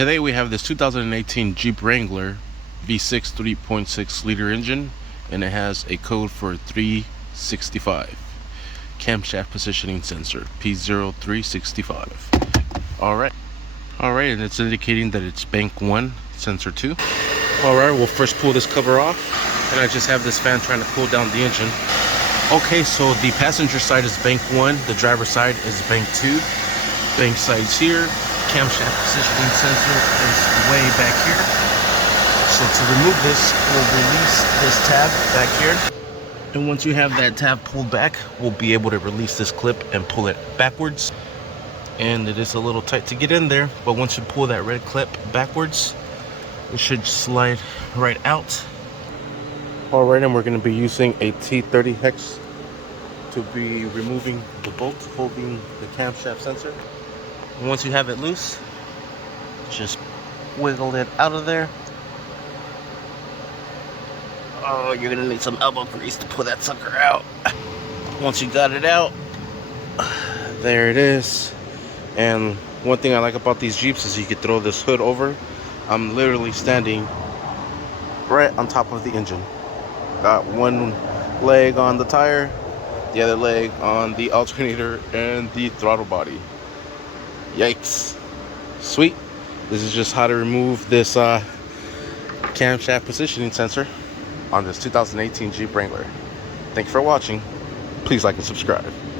Today we have this 2018 Jeep Wrangler V6 3.6 liter engine, and it has a code for 365 camshaft positioning sensor P0365. Alright, and it's indicating that it's bank 1 sensor 2. Alright, we'll first pull this cover off, and I just have this fan trying to cool down the engine. Okay, so the passenger side is bank 1, the driver's side is bank 2. Bank side's here, camshaft positioning sensor is way back here. So to remove this, we'll release this tab back here. And once you have that tab pulled back, we'll be able to release this clip and pull it backwards. And it is a little tight to get in there, but once you pull that red clip backwards, it should slide right out. Alright, and we're going to be using a T30 hex to be removing the bolt holding the camshaft sensor. And once you have it loose, just wiggle it out of there. Oh, you're gonna need some elbow grease to pull that sucker out. Once you got it out, there it is. And one thing I like about these Jeeps is you can throw this hood over. I'm literally standing right on top of the engine. Got one leg on the tire, the other leg on the alternator and the throttle body. Yikes. Sweet. This is just how to remove this camshaft positioning sensor on this 2018 Jeep Wrangler. Thank you for watching. Please like and subscribe.